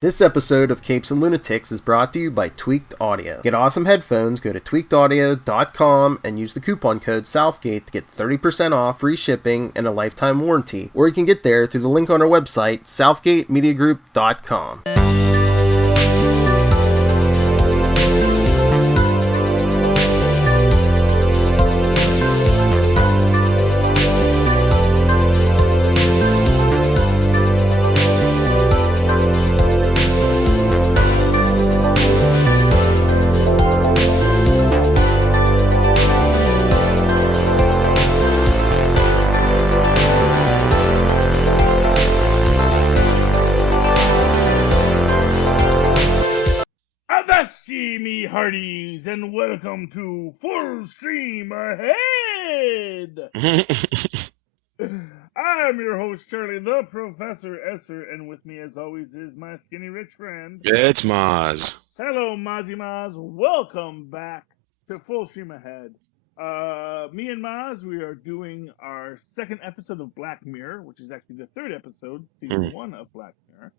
This episode of Capes and Lunatics is brought to you by Tweaked Audio. Get awesome headphones, go to tweakedaudio.com and use the coupon code Southgate to get 30% off, free shipping, and a lifetime warranty. Or you can get there through the link on our website, southgatemediagroup.com. Hearties, and welcome to Full Stream Ahead! I'm your host, Charlie, the Professor Esser, and with me, as always, is my skinny rich friend. It's Mozz. Hello, Mozzy Mozz. Welcome back to Full Stream Ahead. Me and Mozz, we are doing our second episode of Black Mirror, which is actually the third episode, season 1 of Black Mirror.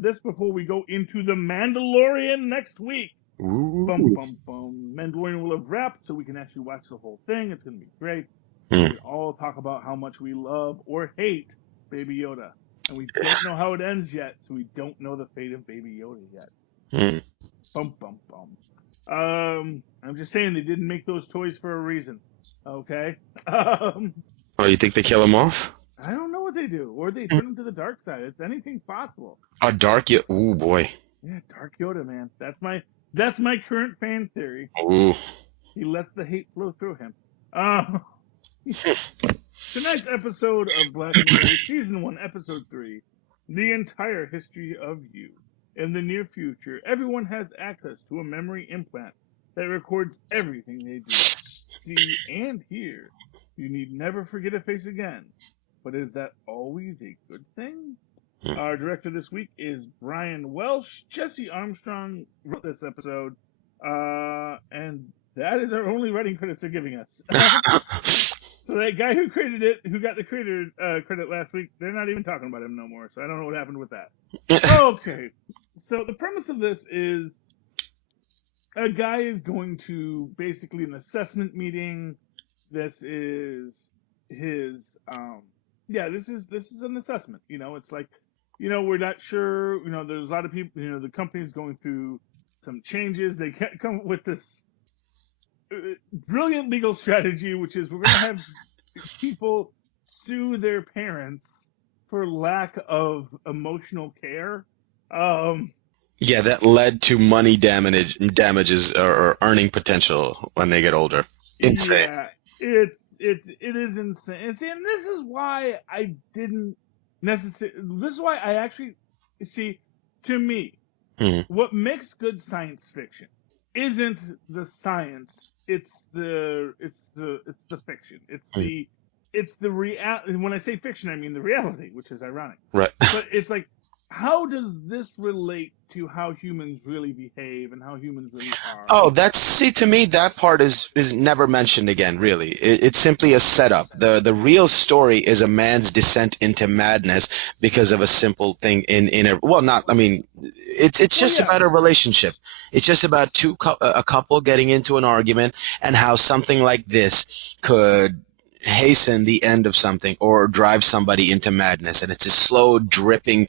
This before we go into The Mandalorian next week. Ooh. Bum, bum, bum. Mandalorian will have wrapped, so we can actually watch the whole thing. It's going to be great. We all talk about how much we love or hate Baby Yoda. And we don't know how it ends yet, so we don't know the fate of Baby Yoda yet. Bum, bum, bum. I'm just saying they didn't make those toys for a reason. Okay? Oh, you think they kill him off? I don't know what they do. Or they turn him to the dark side. Anything's possible. A dark Yoda? Ooh, boy. Yeah, Dark Yoda, man. That's my current fan theory. Ooh. He lets the hate flow through him. Tonight's episode of Black Mirror, Season 1, Episode 3, The Entire History of You. In the near future, everyone has access to a memory implant that records everything they do, see, and hear. You need never forget a face again. But is that always a good thing? Our director this week is Brian Welsh. Jesse Armstrong wrote this episode, and that is our only writing credits they're giving us. So that guy who created it, who got the creator credit last week, they're not even talking about him no more, so I don't know what happened with that. Okay, so the premise of this is a guy is going to basically an assessment meeting. This is his, this is an assessment. You know, it's like, you know, we're not sure, you know, there's a lot of people, you know, the company's going through some changes. They can't come up with this brilliant legal strategy, which is we're going to have people sue their parents for lack of emotional care. Yeah, that led to money damages or earning potential when they get older. Insane. Yeah, it is insane. And see, and this is why I didn't necessarily. This is why I actually see. To me, what makes good science fiction isn't the science. It's the fiction. It's the reality. When I say fiction, I mean the reality, which is ironic. Right. But it's like, how does this relate to how humans really behave and how humans really are? Oh, to me, that part is never mentioned again, really. It's simply a setup. The real story is a man's descent into madness because of a simple thing it's just about a relationship. It's just about a couple getting into an argument and how something like this could hasten the end of something or drive somebody into madness. And it's a slow dripping,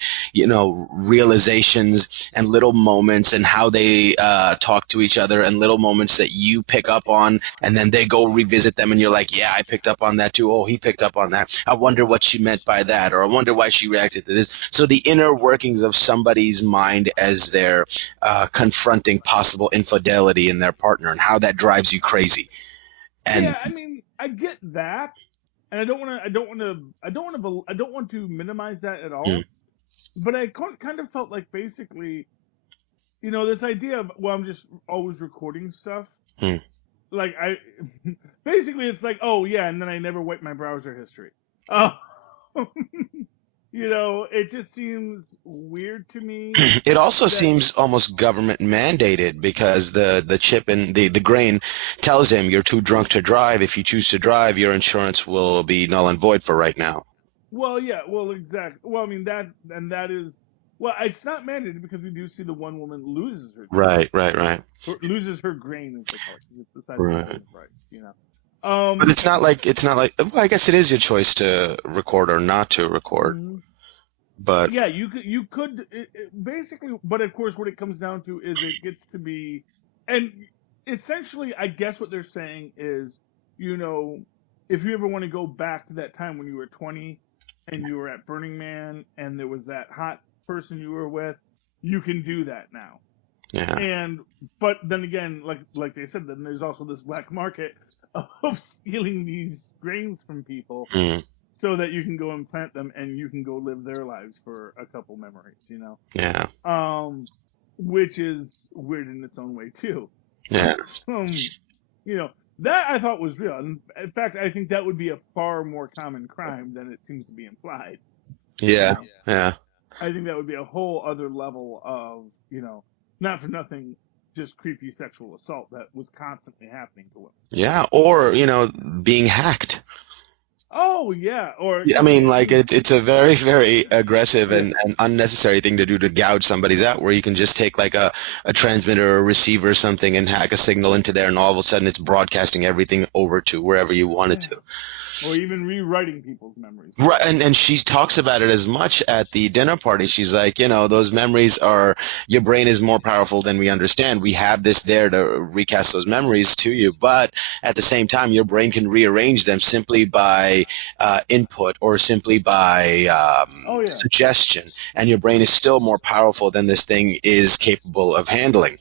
realizations and little moments and how they talk to each other and little moments that you pick up on, and then they go revisit them and you're like, yeah, I picked up on that too. Oh, he picked up on that. I wonder what she meant by that, or I wonder why she reacted to this. So the inner workings of somebody's mind as they're confronting possible infidelity in their partner and how that drives you crazy. And yeah, I mean, I get that, and I don't want to minimize that at all. But I kind of felt like basically, this idea of, well, I'm just always recording stuff. Like basically it's like, oh yeah, and then I never wipe my browser history. It just seems weird to me. It also seems almost government mandated because the chip in the grain tells him you're too drunk to drive. If you choose to drive, your insurance will be null and void for right now. Well, yeah, well, exactly. Well, I mean, that is Well, it's not mandated because we do see the one woman loses her Right. or loses her grain, as they call it. 'Cause it's decided Right. to the price, you know. But it's not like well, I guess it is your choice to record or not to record. Mhm. But Yeah, you could basically, but of course, what it comes down to is it gets to be, and essentially, I guess what they're saying is, you know, if you ever want to go back to that time when you were 20 and you were at Burning Man and there was that hot person you were with, you can do that now. yeah, And but then again, like they said, then there's also this black market of stealing these grains from people mm, so that you can go and plant them and you can go live their lives for a couple memories, you know. yeah, Which is weird in its own way too. yeah, You know, that I thought was real. And in fact, I think that would be a far more common crime than it seems to be implied. yeah, You know, yeah. I think that would be a whole other level of, you know, not for nothing, just creepy sexual assault that was constantly happening to women. Yeah, or being hacked. Oh yeah, or I mean, like it's a very, very aggressive and unnecessary thing to do to gouge somebody's out, where you can just take like a transmitter or a receiver or something and hack a signal into there, and all of a sudden it's broadcasting everything over to wherever you want it to. or even rewriting people's memories. Right, and she talks about it as much at the dinner party. She's like, those memories are, your brain is more powerful than we understand. We have this there to recast those memories to you, but at the same time, your brain can rearrange them simply by input or simply by suggestion, and your brain is still more powerful than this thing is capable of handling.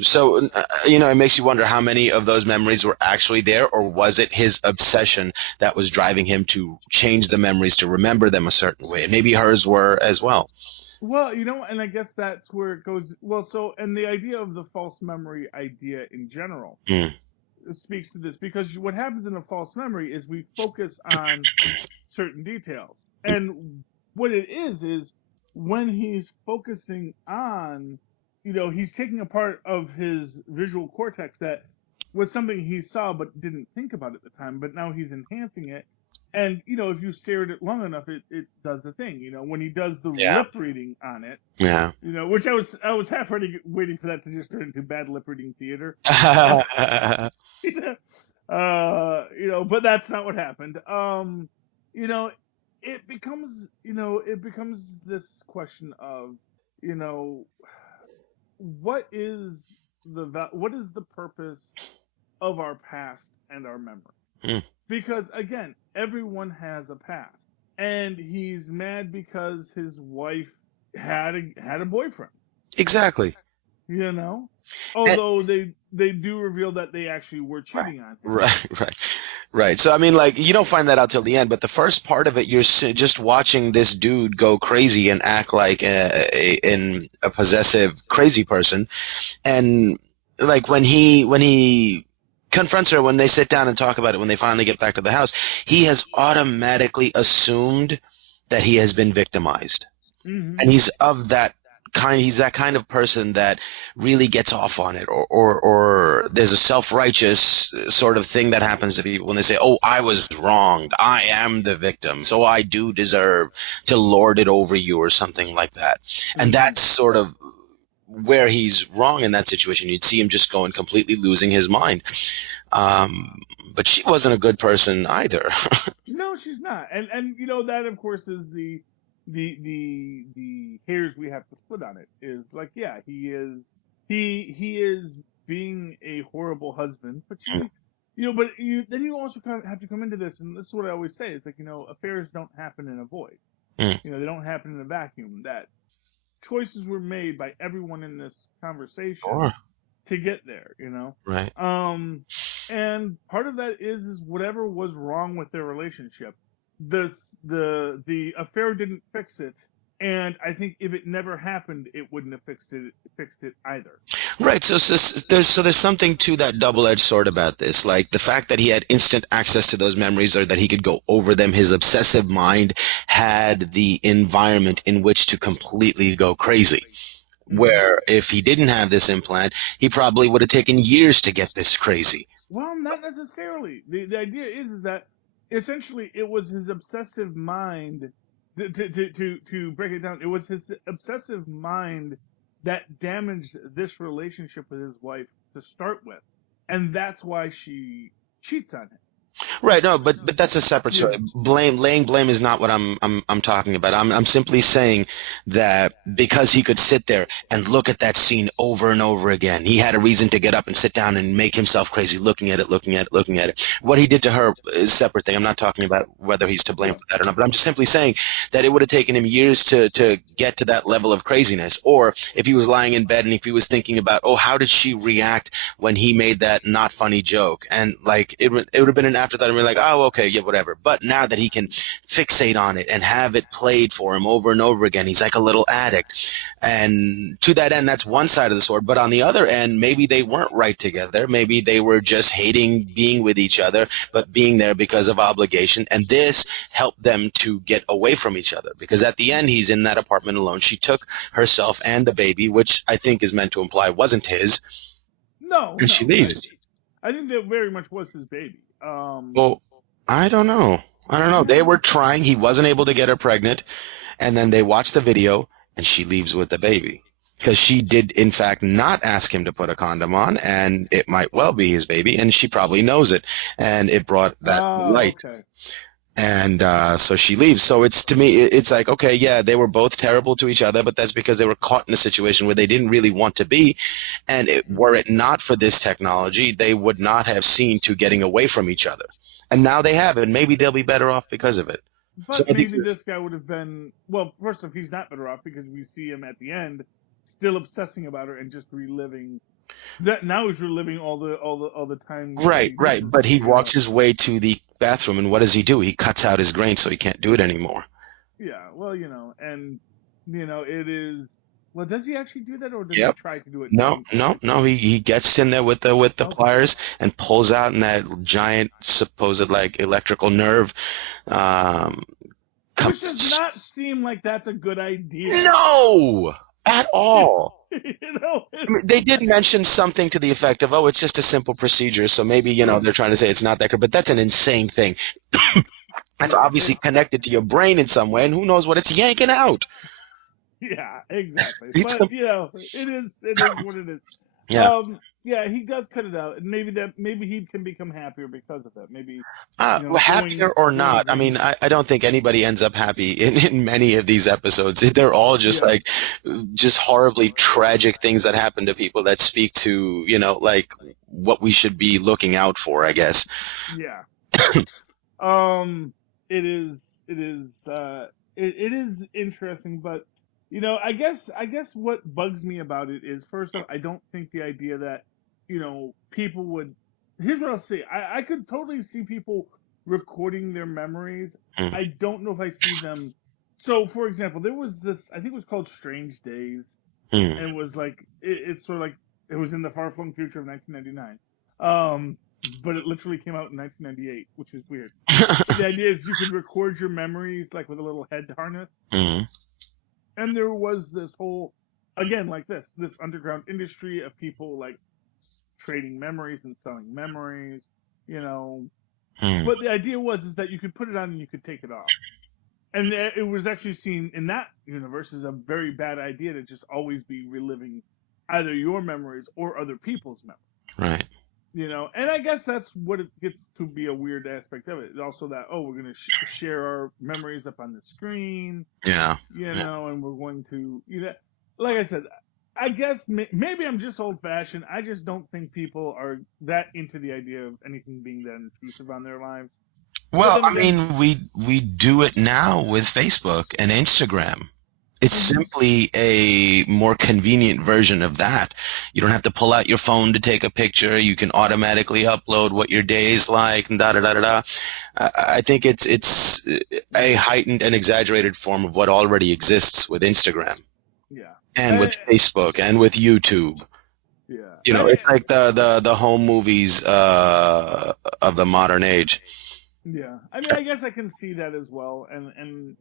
So, it makes you wonder how many of those memories were actually there, or was it his obsession that was driving him to change the memories to remember them a certain way? And maybe hers were as well. Well, and I guess that's where it goes. Well, so, and the idea of the false memory idea in general speaks to this, because what happens in a false memory is we focus on certain details. And what it is when he's focusing on, he's taking a part of his visual cortex that was something he saw but didn't think about at the time, but now he's enhancing it. And, if you stare at it long enough, it does the thing. When he does the lip reading on it, which I was half ready waiting for that to just turn into bad lip reading theater. But that's not what happened. It becomes this question of, what is the purpose of our past and our memory? Because again, everyone has a past, and he's mad because his wife had a boyfriend. Exactly. Although they do reveal that they actually were cheating on him. Right. So, I mean, like, you don't find that out till the end, but the first part of it, you're just watching this dude go crazy and act like a possessive, crazy person. And, like, when he confronts her, when they sit down and talk about it, when they finally get back to the house, he has automatically assumed that he has been victimized. Mm-hmm. And he's that kind of person that really gets off on it, or there's a self-righteous sort of thing that happens to people when they say, oh, I was wronged, I am the victim, so I do deserve to lord it over you, or something like that. And that's sort of where he's wrong in that situation. You'd see him just going completely losing his mind. But she wasn't a good person either. No, she's not. And that of course is the hairs we have to split on it. Is like, yeah, he is being a horrible husband, but then you also have to come into this, and this is what I always say. It's like, affairs don't happen in a void. They don't happen in a vacuum. That choices were made by everyone in this conversation to get there, Right. And part of that is whatever was wrong with their relationship. The affair didn't fix it, and I think if it never happened, it wouldn't have fixed it either. Right. So there's something to that double-edged sword about this, like the fact that he had instant access to those memories, or that he could go over them. His obsessive mind had the environment in which to completely go crazy. Where if he didn't have this implant, he probably would have taken years to get this crazy. Well, not necessarily. The idea is that essentially it was his obsessive mind To break it down, it was his obsessive mind that damaged this relationship with his wife to start with, and that's why she cheats on him. Right, no, but that's a separate story. Laying blame is not what I'm talking about. I'm simply saying that because he could sit there and look at that scene over and over again, he had a reason to get up and sit down and make himself crazy, looking at it. What he did to her is a separate thing. I'm not talking about whether he's to blame for that or not, but I'm just simply saying that it would have taken him years to get to that level of craziness. Or if he was lying in bed and if he was thinking about, oh, how did she react when he made that not funny joke, and like it would have been an afterthought and we're like, oh, okay, yeah, whatever. But now that he can fixate on it and have it played for him over and over again, he's like a little addict. And to that end, that's one side of the sword. But on the other end, maybe they weren't right together. Maybe they were just hating being with each other, but being there because of obligation. And this helped them to get away from each other, because at the end, he's in that apartment alone. She took herself and the baby, which I think is meant to imply wasn't his. No, and she leaves. I think that very much was his baby. Well, I don't know. They were trying. He wasn't able to get her pregnant. And then they watched the video, and she leaves with the baby. Because she did, in fact, not ask him to put a condom on, and it might well be his baby, and she probably knows it. And it brought that light. Okay. And so she leaves. So it's, to me, it's like, okay, yeah, they were both terrible to each other, but that's because they were caught in a situation where they didn't really want to be. And were it not for this technology, they would not have seen to getting away from each other. And now they have it, and maybe they'll be better off because of it. But so maybe this guy would have been, well, first off, he's not better off because we see him at the end still obsessing about her and just reliving. That now he's reliving all the time. Right. But he walks his way to the bathroom, and what does he do? He cuts out his grain so he can't do it anymore. Yeah, well, it is. Well, does he actually do that, or does he try to do it? No. He gets in there with the pliers and pulls out, and that giant supposed like electrical nerve. Which does not seem like that's a good idea. No, at all. They did mention something to the effect of, oh, it's just a simple procedure, so maybe, they're trying to say it's not that good, but that's an insane thing. That's obviously connected to your brain in some way, and who knows what it's yanking out. Yeah, exactly. But, it is what it is. Yeah. He does cut it out, and maybe he can become happier because of that. Maybe happier or not. I mean, I don't think anybody ends up happy in many of these episodes. They're all just just horribly tragic things that happen to people that speak to like what we should be looking out for, I guess. Yeah. It is interesting, but. I guess what bugs me about it is, first off, I don't think the idea that, people would. Here's what I'll say. I could totally see people recording their memories. I don't know if I see them. So, for example, there was this, I think it was called Strange Days. And it was like, it's sort of like, it was in the far-flung future of 1999. But it literally came out in 1998, which is weird. The idea is you could record your memories, like with a little head harness. And there was this whole, again, like this underground industry of people like trading memories and selling memories, But the idea is that you could put it on and you could take it off. And it was actually seen in that universe as a very bad idea to just always be reliving either your memories or other people's memories. Right. And I guess that's what it gets to be a weird aspect of it. Also that, we're going to share our memories up on the screen. Yeah. And we're going to, like I said, I guess maybe I'm just old-fashioned. I just don't think people are that into the idea of anything being that intrusive on their lives. Well, I mean, we do it now with Facebook and Instagram. It's simply a more convenient version of that. You don't have to pull out your phone to take a picture. You can automatically upload what your day is like and da-da-da-da-da. I think it's a heightened and exaggerated form of what already exists with Instagram. Yeah. And with Facebook and with YouTube. Yeah. It's like the home movies of the modern age. Yeah. I mean, I guess I can see that as well. And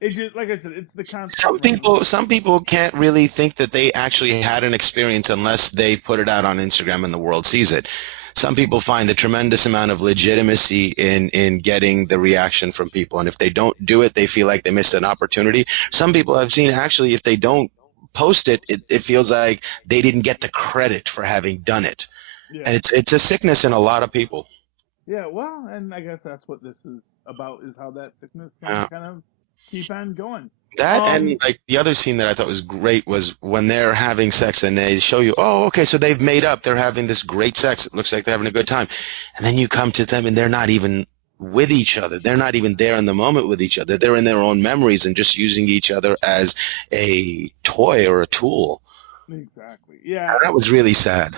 it's just, like I said, it's the concept. Some people can't really think that they actually had an experience unless they put it out on Instagram and the world sees it. some people find a tremendous amount of legitimacy in getting the reaction from people, and if they don't do it, they feel like they missed an opportunity. Some people I've seen, actually, if they don't post it, it feels like they didn't get the credit for having done it, Yeah. and it's a sickness in a lot of people. Yeah, well, and I guess that's what this is about, is how that sickness Yeah. can kind of keep on going. That, and like the other scene that I thought was great was when they're having sex and they show you, oh, okay, so they've made up, they're having this great sex, it looks like they're having a good time, and then you come to them and they're not even with each other, they're not even there in the moment with each other, they're in their own memories and just using each other as a toy or a tool. Exactly. Yeah. And that was really sad.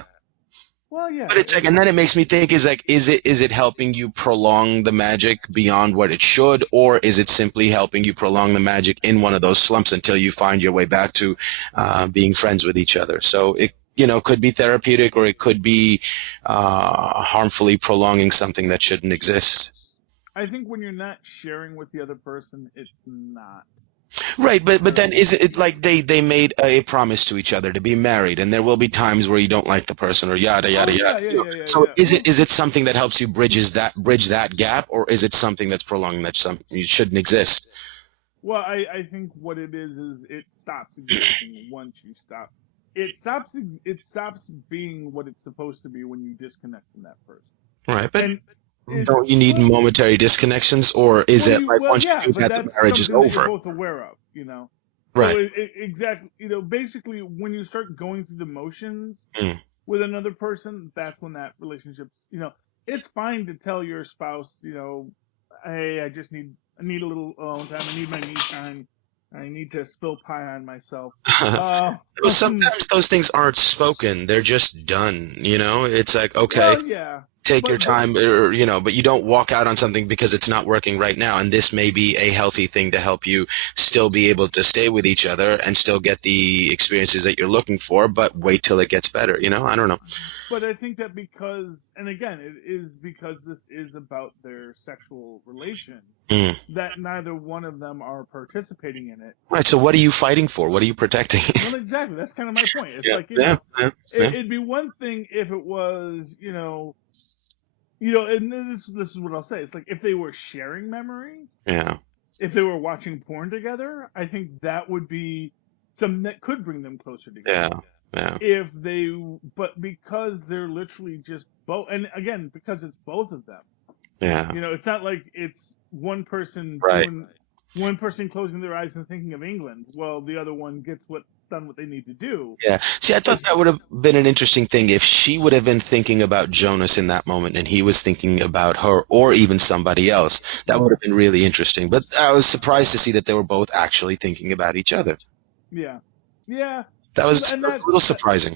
Well, yeah. But it's like, and then it makes me think, is it helping you prolong the magic beyond what it should, or is it simply helping you prolong the magic in one of those slumps until you find your way back to being friends with each other? So it, could be therapeutic, or it could be harmfully prolonging something that shouldn't exist. I think when you're not sharing with the other person, it's not. Right, but then is it like they made a promise to each other to be married, and there will be times where you don't like the person, or yada yada yada. Yeah. So is it something that helps you bridge that gap, or is it something that's prolonging that it shouldn't exist? Well, I think what it is it stops existing once you stop. It stops being what it's supposed to be when you disconnect from that person. Right, but And don't you need momentary disconnections, or is it like once you do but that, the that's marriage is something that over? you're both aware of, Right. So exactly, basically when you start going through the motions with another person, that's when that relationship's, it's fine to tell your spouse, hey, I need a little alone time, I need my me time, I need to spill pie on myself. Well, sometimes those things aren't spoken; they're just done. It's like, okay. Well, yeah. Take your time, or but you don't walk out on something because it's not working right now, and this may be a healthy thing to help you still be able to stay with each other and still get the experiences that you're looking for, but wait till it gets better. I don't know. But I think that because, and again, it is because this is about their sexual relation, that neither one of them are participating in it. Right, so what are you fighting for? What are you protecting? Well, exactly, that's kind of my point. It's like, it'd be one thing if it was, and this is what I'll say. It's like if they were sharing memories. Yeah. If they were watching porn together, I think that would be something that could bring them closer together. Yeah. But because they're literally just both, and again, because it's both of them. Yeah. It's not like it's one person one person closing their eyes and thinking of England, while the other one gets done what they need to do. Yeah. See, I thought that would have been an interesting thing if she would have been thinking about Jonas in that moment and he was thinking about her or even somebody else. That would have been really interesting. But I was surprised to see that they were both actually thinking about each other. Yeah. Yeah. That was a little surprising.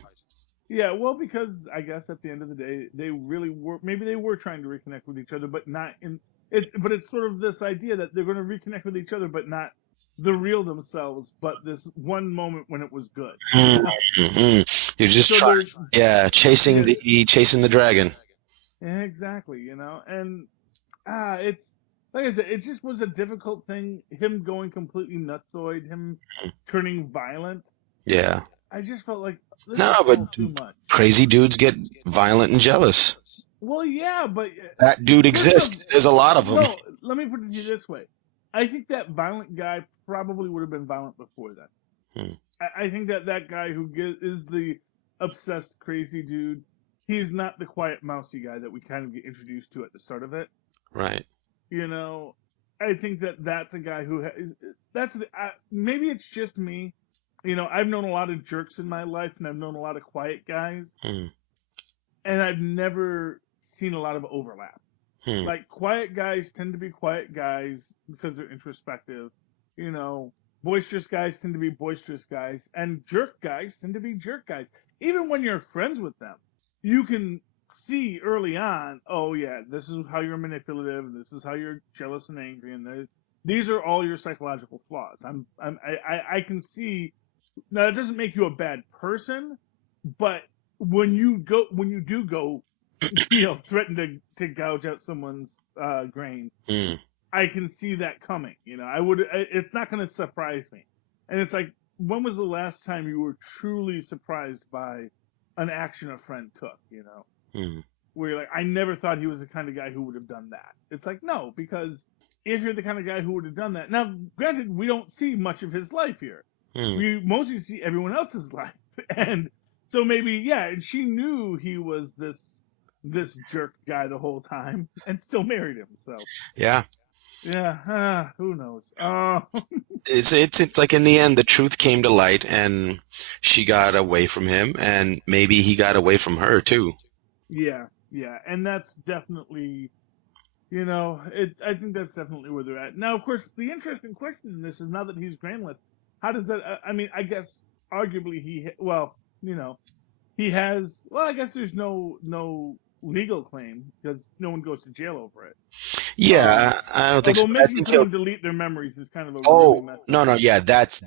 Yeah, well, because I guess at the end of the day, they really were. Maybe they were trying to reconnect with each other, but not in it. But it's sort of this idea that they're going to reconnect with each other, but not the real themselves. But this one moment when it was good. You're just chasing the dragon. Yeah, exactly. And it's like I said, it just was a difficult thing. Him going completely nutsoid, him turning violent. Yeah. I just felt like too much. Crazy dudes get violent and jealous. Well, yeah, but that dude exists. There's a lot of them. No, let me put it to you this way: I think that violent guy probably would have been violent before that. I think that guy who is the obsessed, crazy dude, he's not the quiet, mousy guy that we kind of get introduced to at the start of it. Right. I think that's a guy who maybe it's just me. I've known a lot of jerks in my life, and I've known a lot of quiet guys, and I've never seen a lot of overlap. Like, quiet guys tend to be quiet guys because they're introspective. Boisterous guys tend to be boisterous guys, and jerk guys tend to be jerk guys. Even when you're friends with them, you can see early on, oh yeah, this is how you're manipulative, and this is how you're jealous and angry, and these are all your psychological flaws. I can see. Now, it doesn't make you a bad person, but when you do go, threaten to gouge out someone's grain, I can see that coming. It's not going to surprise me. And it's like, when was the last time you were truly surprised by an action a friend took? where you're like, I never thought he was the kind of guy who would have done that. It's like, no, because if you're the kind of guy who would have done that, now granted, we don't see much of his life here. We mostly see everyone else's life, and so maybe and she knew he was this jerk guy the whole time, and still married him. So Yeah. Who knows? It's like in the end, the truth came to light, and she got away from him, and maybe he got away from her too. Yeah, and that's definitely, I think that's definitely where they're at. Now, of course, the interesting question in this is, now that he's brainless, how does that? I mean, I guess arguably he has. Well, I guess there's no legal claim because no one goes to jail over it. Yeah, I don't think so. Although I making think someone delete their memories is kind of a really messed up. no, yeah, that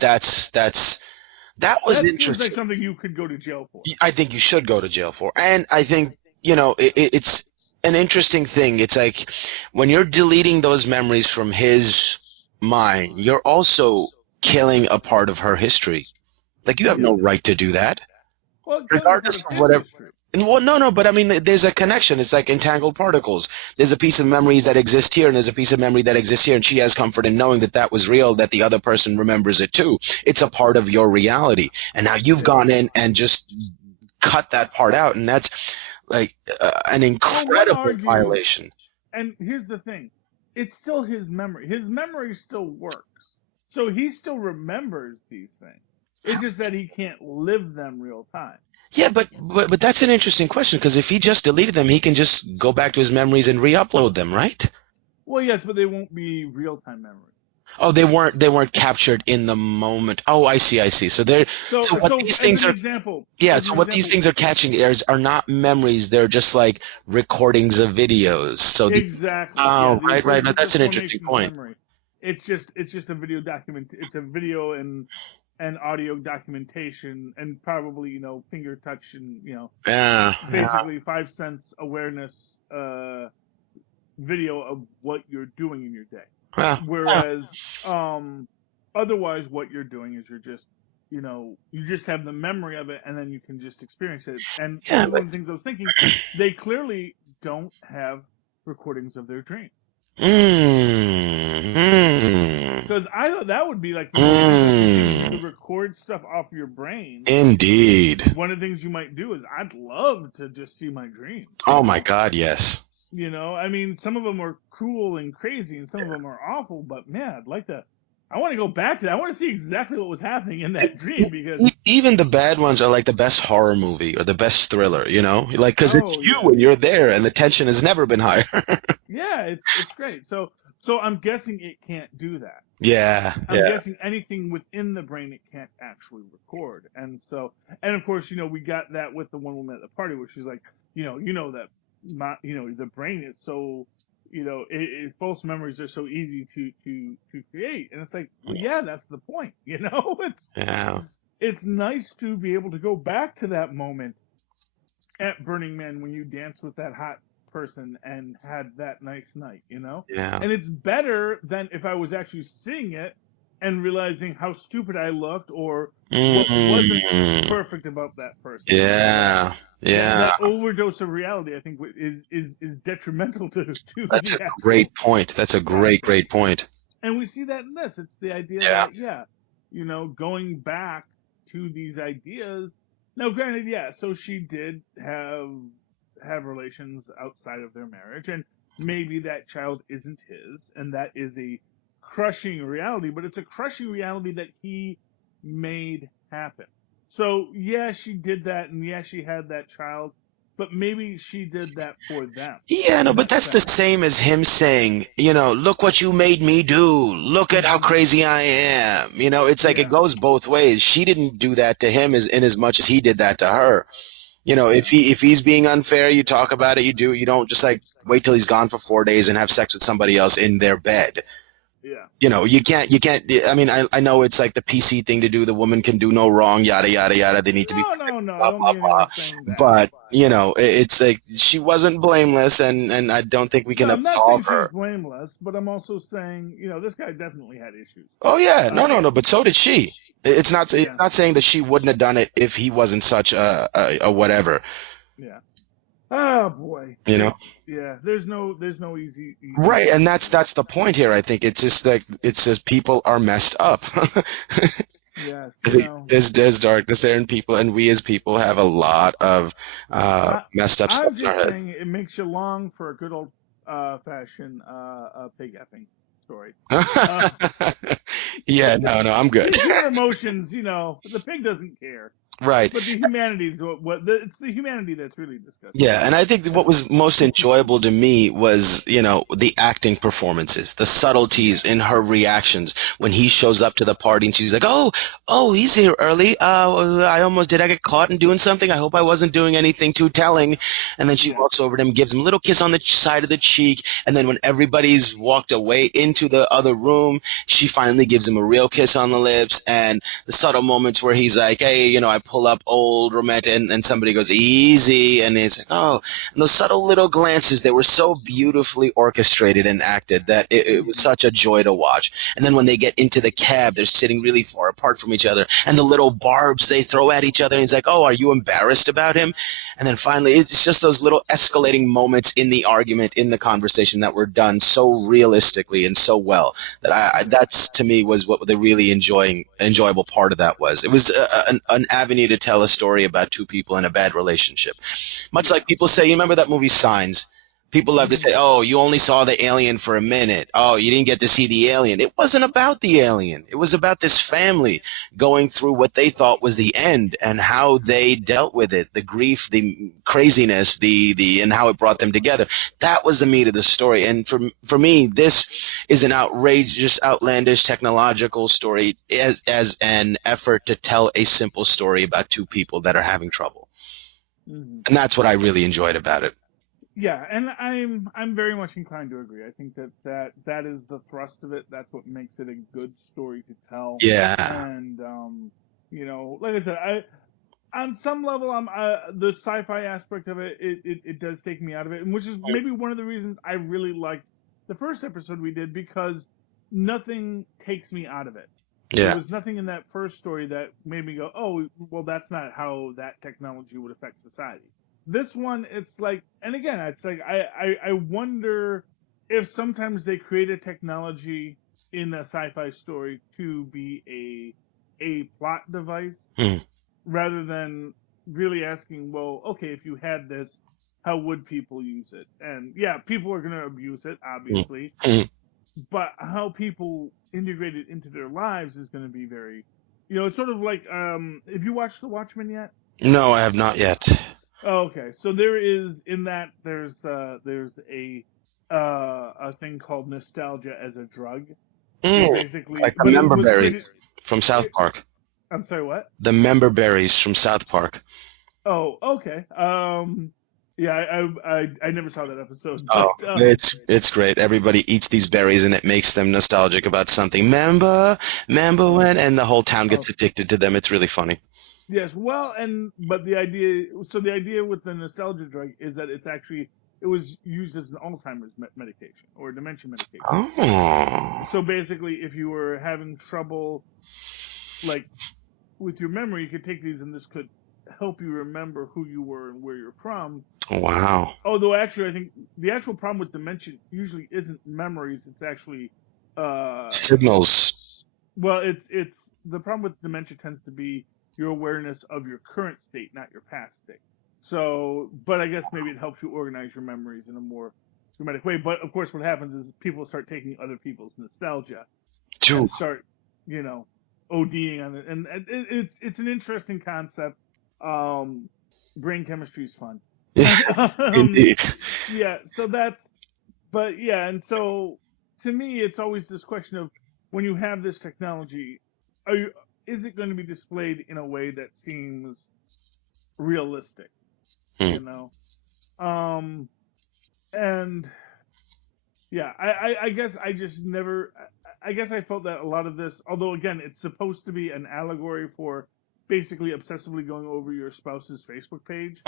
was interesting. Seems like something you could go to jail for. I think you should go to jail for, and I think it's an interesting thing. It's like when you're deleting those memories from his mind, you're also killing a part of her history. Like, you have no right to do that. Well, regardless of whatever. Well, no, but I mean, there's a connection. It's like entangled particles. There's a piece of memory that exists here, and there's a piece of memory that exists here, and she has comfort in knowing that was real, that the other person remembers it too. It's a part of your reality. And now you've gone in and just cut that part out, and that's like an incredible violation. And here's the thing. It's still his memory. His memory still works. So he still remembers these things. It's just that he can't live them real time. Yeah, but that's an interesting question, because if he just deleted them, he can just go back to his memories and re-upload them, right? Well, yes, but they won't be real-time memories. Oh, they weren't captured in the moment. Oh, I see. So what these things are these things are catching are not memories. They're just like recordings of videos. So exactly. Right. That's an interesting point. Memory. It's just a video document. It's a video and audio documentation, and probably finger touch and basically 5 sense awareness video of what you're doing in your day. Whereas otherwise, what you're doing is you're just you just have the memory of it, and then you can just experience it. And one of the things I was thinking, they clearly don't have recordings of their dreams. Because I thought that would be like to record stuff off your brain. Indeed. One of the things you might do is, I'd love to just see my dreams. Oh my God, yes. I mean, some of them are cool and crazy, and some of them are awful. But man, I want to go back to that. I want to see exactly what was happening in that dream, because even the bad ones are like the best horror movie or the best thriller, like, because it's you and you're there, and the tension has never been higher. Yeah, it's great. So I'm guessing it can't do that. Yeah. I'm guessing anything within the brain it can't actually record. And of course, we got that with the one woman at the party where she's like, that the brain is so, false memories are so easy to create. And it's like, well, yeah, that's the point. It's nice to be able to go back to that moment at Burning Man when you danced with that hot person and had that nice night, Yeah. And it's better than if I was actually seeing it and realizing how stupid I looked or what wasn't perfect about that person. Yeah. That overdose of reality, I think, is detrimental to. That's a great point. That's a great point. And we see that in this. It's the idea that going back to these ideas. Now, granted, so she did have relations outside of their marriage, and maybe that child isn't his, and that is a crushing reality, but it's a crushing reality that he made happen. So she did that, and she had that child, but maybe she did that for them. Yeah, no, but that's the same as him saying, look what you made me do. Look at how crazy I am. It's like it goes both ways. She didn't do that to him in as much as he did that to her. If he's being unfair, you talk about it, you don't just like wait till he's gone for 4 days and have sex with somebody else in their bed. Yeah. You can't, I mean, I know it's like the PC thing to do. The woman can do no wrong, yada, yada, yada. They need to be blah, blah, blah. But, it's like she wasn't blameless, and I don't think we can absolve her. She's blameless, but I'm also saying, this guy definitely had issues. Oh, yeah. No, but so did she. It's not saying that she wouldn't have done it if he wasn't such a whatever. Yeah. Oh boy. You know? Yeah, there's no easy Right, and that's the point here. I think it's just that it's just people are messed up. Yes, There's darkness there in people, and we as people have a lot of messed up I'm stuff in our just head. saying it makes you long for a good old fashioned pig effing story. Yeah, no, I'm good. Pure emotions, the pig doesn't care. Right. But the humanity is it's the humanity that's really disgusting. Yeah, and I think that what was most enjoyable to me was, the acting performances, the subtleties in her reactions when he shows up to the party and she's like, "Oh, he's here early. Did I get caught in doing something? I hope I wasn't doing anything too telling." And then she walks over to him, gives him a little kiss on the side of the cheek, and then when everybody's walked away into the other room, she finally gives him a real kiss on the lips, and the subtle moments where he's like, "Hey, I pull up old romantic," and somebody goes, "Easy," and it's like, "Oh," and those subtle little glances, they were so beautifully orchestrated and acted that it was such a joy to watch. And then when they get into the cab, they're sitting really far apart from each other, and the little barbs they throw at each other, and he's like, "Oh, are you embarrassed about him?" And then finally, it's just those little escalating moments in the argument, in the conversation, that were done so realistically and so well that that's, to me, was what the really enjoyable part of that was. It was an avenue to tell a story about two people in a bad relationship. Much like people say, you remember that movie Signs? People love to say, "Oh, you only saw the alien for a minute. Oh, you didn't get to see the alien." It wasn't about the alien. It was about this family going through what they thought was the end and how they dealt with it, the grief, the craziness, and how it brought them together. That was the meat of the story. And for me, this is an outrageous, outlandish, technological story as an effort to tell a simple story about two people that are having trouble. And that's what I really enjoyed about it. Yeah, and I'm very much inclined to agree. I think that is the thrust of it. That's what makes it a good story to tell. Yeah. And like I said, on some level, the sci-fi aspect of it does take me out of it, and which is maybe one of the reasons I really liked the first episode we did, because nothing takes me out of it. Yeah. There was nothing in that first story that made me go, "Oh, well, that's not how that technology would affect society." This one, it's like, and again, it's like I wonder if sometimes they create a technology in a sci-fi story to be a plot device rather than really asking, well, okay, if you had this, how would people use it? And yeah, people are going to abuse it, obviously, but how people integrate it into their lives is going to be very, it's sort of like, have you watched The Watchmen yet? No, I have not yet. Oh, okay, so there's a thing called nostalgia as a drug. Basically, like the member berries from South Park. I'm sorry, what? The member berries from South Park. Oh, okay. Yeah, I never saw that episode. But, oh, it's great. Everybody eats these berries, and it makes them nostalgic about something. Remember when? And the whole town gets addicted to them. It's really funny. Yes, well, but the idea with the nostalgia drug is that it was used as an Alzheimer's medication or dementia medication. Oh. So basically, if you were having trouble, like, with your memory, you could take these, and this could help you remember who you were and where you're from. Wow. Although actually, I think the actual problem with dementia usually isn't memories; it's actually signals. Well, it's the problem with dementia tends to be your awareness of your current state, not your past state. So, but I guess maybe it helps you organize your memories in a more dramatic way. But of course, what happens is people start taking other people's nostalgia and start, ODing on it, and it's an interesting concept. Brain chemistry is fun. Indeed. Yeah. So and so to me, it's always this question of, when you have this technology, is it going to be displayed in a way that seems realistic? And yeah, I guess I just never. I guess I felt that a lot of this, although again, it's supposed to be an allegory for basically obsessively going over your spouse's Facebook page.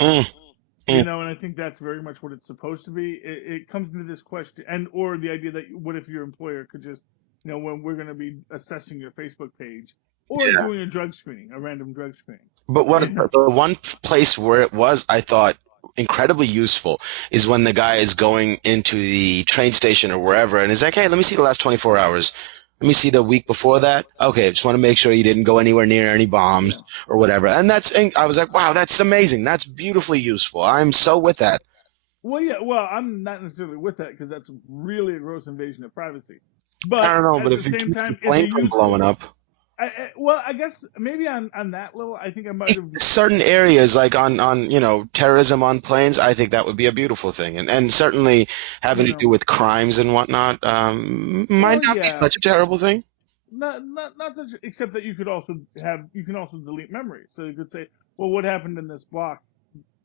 And I think that's very much what it's supposed to be. It comes into this question, or the idea that what if your employer could just, when we're going to be assessing your Facebook page, or doing a random drug screening. But the one place where it was, I thought, incredibly useful is when the guy is going into the train station or wherever and is like, hey, let me see the last 24 hours. Let me see the week before that. Okay, just want to make sure you didn't go anywhere near any bombs or whatever. And I was like, wow, that's amazing. That's beautifully useful. I'm so with that. Well, yeah. Well, I'm not necessarily with that because that's really a gross invasion of privacy. I But don't know, but at the if it same keeps the time, is plane it from blowing useful? up. Well, I guess maybe on that level, I think I might have. Certain areas like on terrorism on planes, I think that would be a beautiful thing, and certainly having to Yeah. do with crimes and whatnot might Well, not be yeah. such a terrible thing. Not such, except that you can also delete memories. So you could say, well, what happened in this block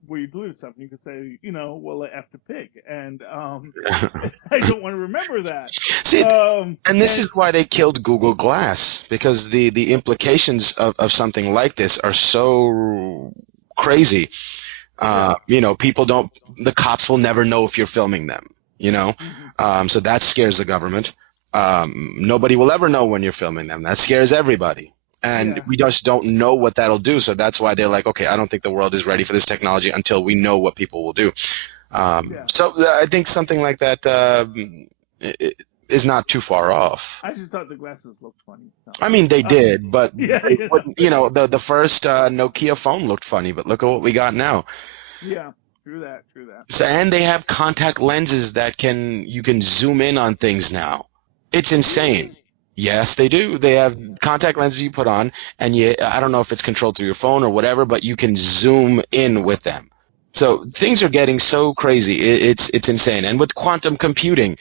where you deleted something? You could say, well, I effed a pig, and I don't want to remember that. See, and this And is why they killed Google Glass, because the implications of something like this are so crazy. yeah. People don't, the cops will never know if you're filming them, you know? Hmm. So that scares the government. Nobody will ever know when you're filming them. That scares everybody. And Yeah. we just don't know what that'll do. So that's why they're like, okay, I don't think the world is ready for this technology until we know what people will do. Yeah. So I think something like that is not too far off. I just thought the glasses looked funny. So. I mean, they did, but Yeah. it wouldn't, the first Nokia phone looked funny, but look at what we got now. Yeah. True that. True that. So, and they have contact lenses that you can zoom in on things now. It's insane. Really? Yes, they do. They have contact lenses you put on, and I don't know if it's controlled through your phone or whatever, but you can zoom in with them. So things are getting so crazy. It's insane. And with quantum computing,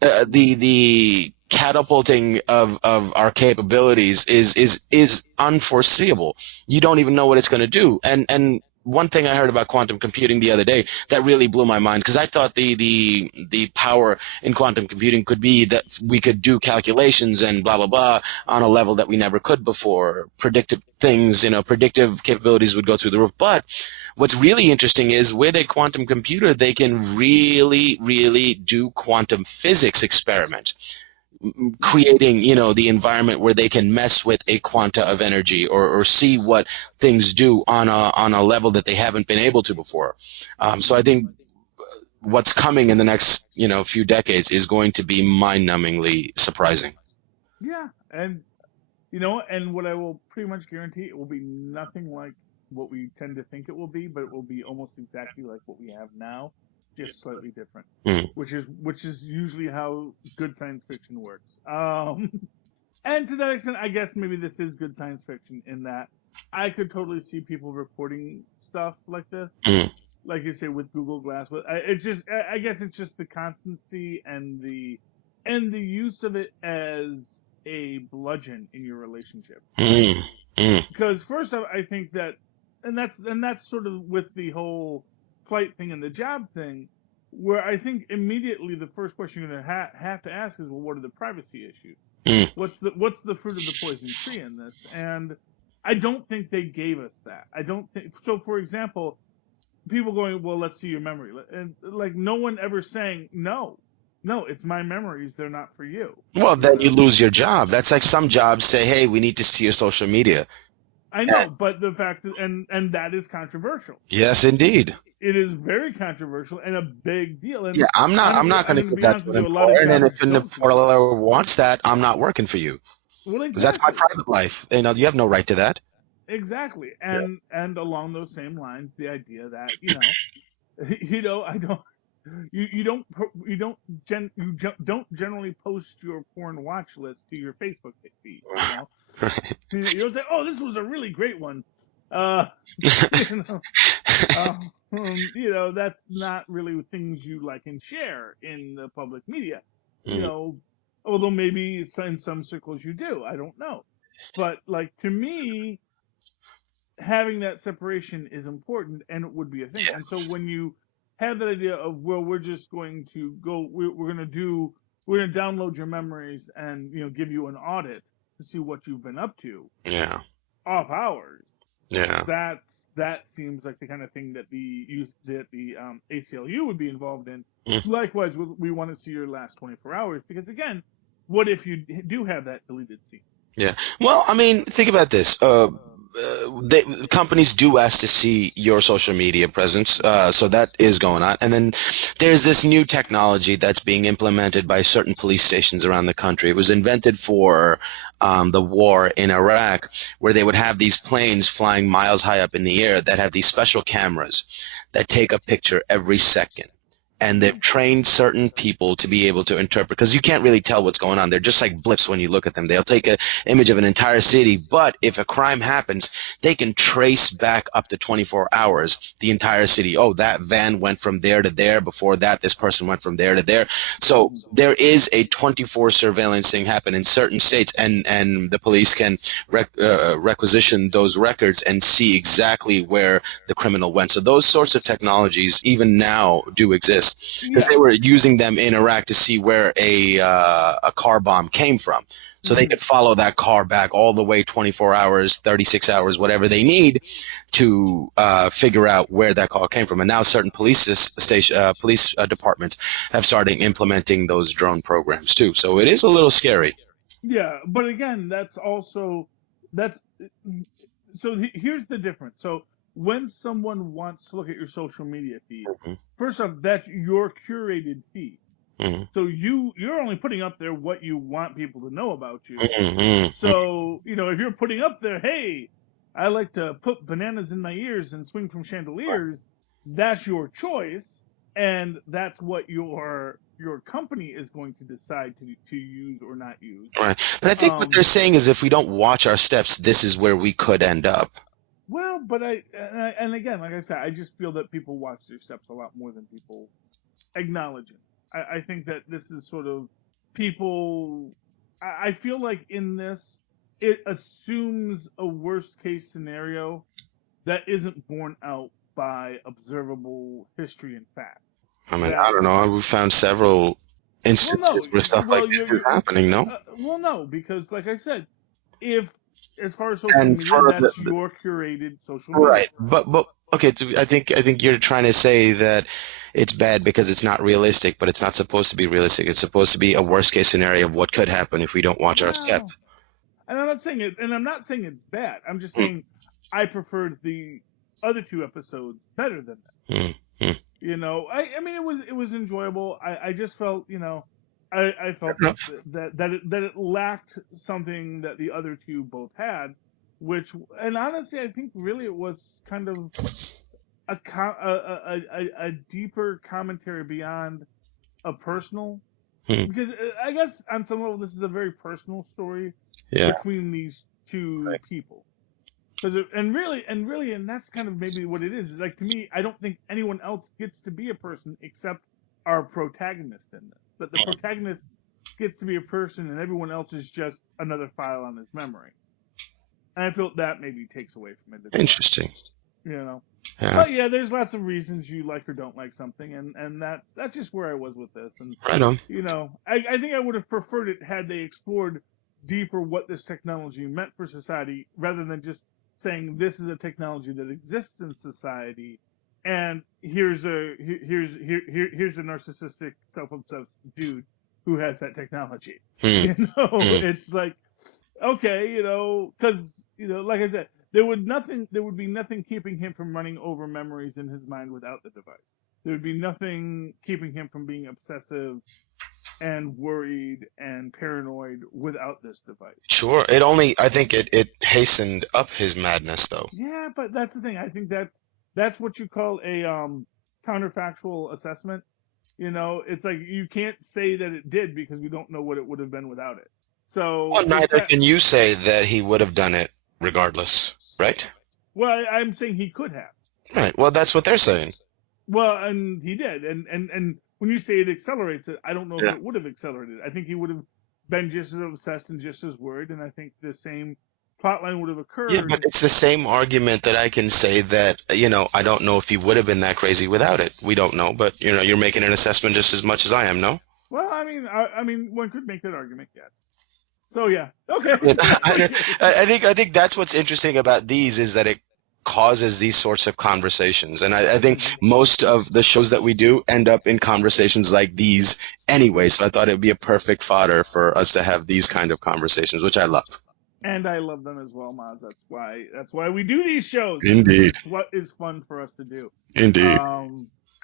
the catapulting of our capabilities is unforeseeable. You don't even know what it's going to do. And one thing I heard about quantum computing the other day that really blew my mind, because I thought the power in quantum computing could be that we could do calculations and blah blah blah on a level that we never could before. Predictive things, predictive capabilities would go through the roof. But what's really interesting is with a quantum computer, they can really, really do quantum physics experiments, creating, the environment where they can mess with a quanta of energy or see what things do on a level that they haven't been able to before. So I think what's coming in the next, few decades is going to be mind-numbingly surprising. Yeah. And what I will pretty much guarantee, it will be nothing like what we tend to think it will be, but it will be almost exactly like what we have now, just slightly different. Mm. Which is usually how good science fiction works. And to that extent, I guess maybe this is good science fiction in that I could totally see people reporting stuff like this, Mm. like you say with Google Glass. But I guess it's just the constancy and the use of it as a bludgeon in your relationship, right? Mm. Mm. Because first off, I think that, and that's sort of with the whole flight thing and the job thing, where I think immediately the first question you're gonna have to ask is, well, what are the privacy issues? Mm. What's the fruit of the poison tree in this? And I don't think they gave us that. I don't think so. For example, people going, well, let's see your memory, and like no one ever saying no. No, it's my memories. They're not for you. Well, then you lose your job. That's like some jobs say, hey, we need to see your social media. I know, but the fact that, and that is controversial. Yes, indeed. It is very controversial and a big deal. And Yeah, I'm not going to give be that honest to with an you, a lot of employer. And then jobs if an don't. employer wants that, I'm not working for you. Well, Because that's my exactly. private life. You have no right to that. Exactly. And along those same lines, the idea that, I don't, don't generally post your porn watch list to your Facebook feed, You don't say, oh, this was a really great one. You know, that's not really things you like and share in the public media. Although maybe in some circles you do, I don't know. But like to me, having that separation is important, and it would be a thing. Yes. And so when you have that idea of, well, we're just going to go, we're going to download your memories and give you an audit to see what you've been up to. Yeah. Off hours. Yeah. That seems like the kind of thing that the ACLU would be involved in. Mm. Likewise, we want to see your last 24 hours because again, what if you do have that deleted scene? Yeah. Well, I mean, think about this. companies do ask to see your social media presence, so that is going on. And then there's this new technology that's being implemented by certain police stations around the country. It was invented for the war in Iraq, where they would have these planes flying miles high up in the air that have these special cameras that take a picture every second. And they've trained certain people to be able to interpret, because you can't really tell what's going on. They're just like blips when you look at them. They'll take an image of an entire city, but if a crime happens, they can trace back up to 24 hours the entire city. Oh, that van went from there to there. Before that, this person went from there to there. So there is a 24 surveillance thing happen in certain states, and the police can requisition those records and see exactly where the criminal went. So those sorts of technologies even now do exist, because they were using them in Iraq to see where a car bomb came from. So they could follow that car back all the way 24 hours, 36 hours, whatever they need to figure out where that car came from. And now certain police departments have started implementing those drone programs too. So it is a little scary. Yeah, but again, here's the difference. So when someone wants to look at your social media feed, first off, that's your curated feed. So you're only putting up there what you want people to know about you. So, if you're putting up there, hey, I like to put bananas in my ears and swing from chandeliers, that's your choice, and that's what your company is going to decide to use or not use. Right. But I think what they're saying is, if we don't watch our steps, this is where we could end up. Well, but and again, like I said, I just feel that people watch their steps a lot more than people acknowledge it. I think that this is sort of people. I feel like in this, it assumes a worst case scenario that isn't borne out by observable history and fact. I mean, I don't know. We found several instances where stuff like this is happening. No. No, because like I said, as far as social media, that's your curated social media. Right, but okay. So I think you're trying to say that it's bad because it's not realistic, but it's not supposed to be realistic. It's supposed to be a worst case scenario of what could happen if we don't watch our step. And I'm not saying it's bad. I'm just saying I preferred the other two episodes better than that. I mean, it was enjoyable. I just felt, I felt that it lacked something that the other two both had, and honestly, I think really it was kind of a deeper commentary beyond a personal, because I guess on some level this is a very personal story between these two people. And that's kind of maybe what it is. Like, to me, I don't think anyone else gets to be a person except our protagonist in this. But the protagonist gets to be a person, and everyone else is just another file on his memory. And I feel that maybe takes away from it. Interesting. Yeah. But yeah, there's lots of reasons you like or don't like something, and that's just where I was with this. And right on. I think I would have preferred it had they explored deeper what this technology meant for society, rather than just saying this is a technology that exists in society, and here's a narcissistic, self-obsessed dude who has that technology. It's like, okay, because like I said, there would be nothing keeping him from running over memories in his mind without the device. There would be nothing keeping him from being obsessive and worried and paranoid without this device. Sure. I think it hastened up his madness, though. Yeah, but that's the thing. I think that's what you call a counterfactual assessment. It's like you can't say that it did because we don't know what it would have been without it. So neither can you say that he would have done it regardless, right? Well, I'm saying he could have. Right. Well, that's what they're saying. Well, and he did, and when you say it accelerates it, I don't know if it would have accelerated. I think he would have been just as obsessed and just as worried, and I think the same plotline would have occurred. Yeah, but it's the same argument that I can say that, I don't know if he would have been that crazy without it. We don't know, but, you're making an assessment just as much as I am, no? Well, I mean, one could make that argument, yes. So, yeah. Okay. I think that's what's interesting about these is that it causes these sorts of conversations. And I think most of the shows that we do end up in conversations like these anyway. So I thought it would be a perfect fodder for us to have these kind of conversations, which I love. And I love them as well, Maz. That's why we do these shows. Indeed. It's what is fun for us to do. Indeed.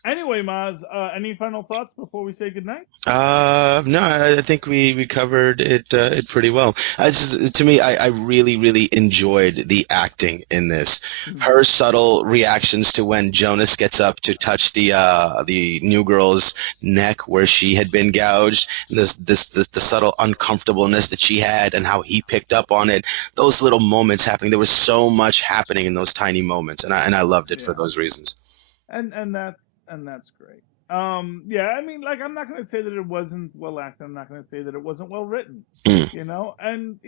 Anyway, Maz, any final thoughts before we say goodnight? No, I think we covered it pretty well. To me, I really, really enjoyed the acting in this. Her subtle reactions to when Jonas gets up to touch the new girl's neck where she had been gouged, the subtle uncomfortableness that she had, and how he picked up on it. Those little moments happening. There was so much happening in those tiny moments, and I loved it for those reasons. And that's great. Yeah, I mean, like, I'm not going to say that it wasn't well acted. I'm not going to say that it wasn't well written. And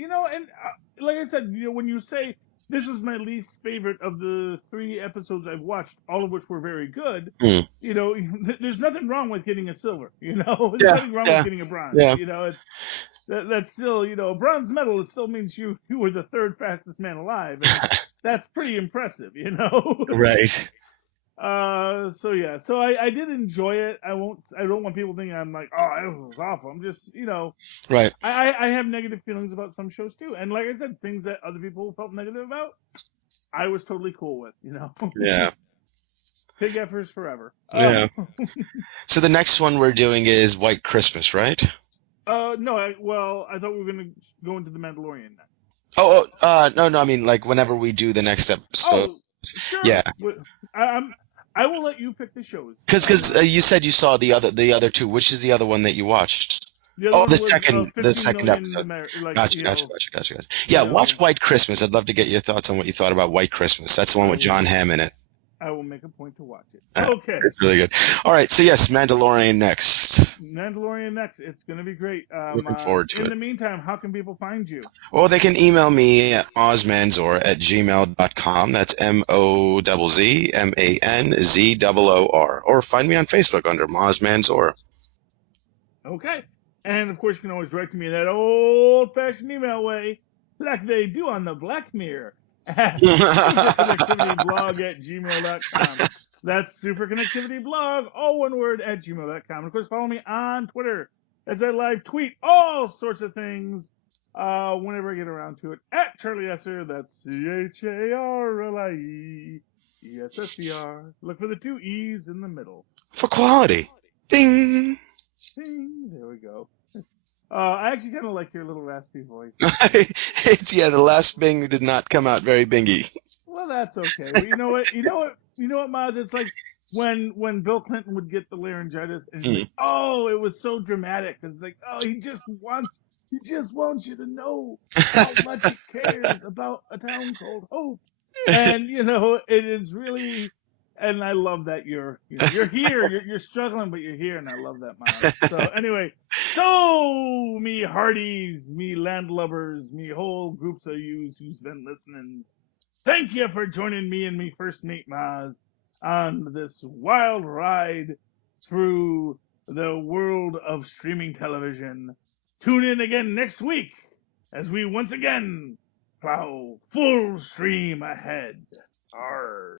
like I said, when you say this was my least favorite of the 3 episodes I've watched, all of which were very good, there's nothing wrong with getting a silver. There's nothing wrong with getting a bronze. That's still, a bronze medal. It still means you were the 3rd fastest man alive. And that's pretty impressive. Right. So I did enjoy it. I don't want people thinking I'm like, oh, it was awful. I'm just, right. I have negative feelings about some shows too. And like I said, things that other people felt negative about, I was totally cool with, Yeah. Pig effers forever. Yeah. So the next one we're doing is White Christmas, right? No, I thought we were going to go into The Mandalorian next. No, I mean, like, whenever we do the next episode. Oh, sure. Yeah. I will let you pick the shows. Because you said you saw the other 2. Which is the other one that you watched? The second episode. Gotcha. Yeah, watch White Christmas. I'd love to get your thoughts on what you thought about White Christmas. That's the one with John Hamm in it. I will make a point to watch it. Okay. It's really good. All right, so yes, Mandalorian next. It's going to be great. Looking forward to it. In the meantime, how can people find you? Well, they can email me at mozzmanzor@gmail.com. That's MOZZMANZOOR. Or find me on Facebook under Mozz Manzor. Okay. And, of course, you can always write to me in that old-fashioned email way, like they do on the Black Mirror, at superconnectivityblog@gmail.com. That's superconnectivityblog, all one word, @gmail.com. And, of course, follow me on Twitter as I live tweet all sorts of things whenever I get around to it. At Charlie Esser, that's CharlieEsser. Look for the 2 E's in the middle. For quality. Ding! Ding! There we go. I actually kind of like your little raspy voice. The last bing did not come out very bingy. Well, that's okay. Well, you know what, Maz? It's like when Bill Clinton would get the laryngitis, and he's like, "Oh, it was so dramatic." It's like, "Oh, he just wants you to know how much he cares about a town called Hope." And it is really. And I love that you're here. You're struggling, but you're here, and I love that, Miles. So anyway, me hearties, me landlubbers, me whole groups of yous who's been listening, thank you for joining me and me first mate Maz on this wild ride through the world of streaming television. Tune in again next week as we once again plow full stream ahead. Arr.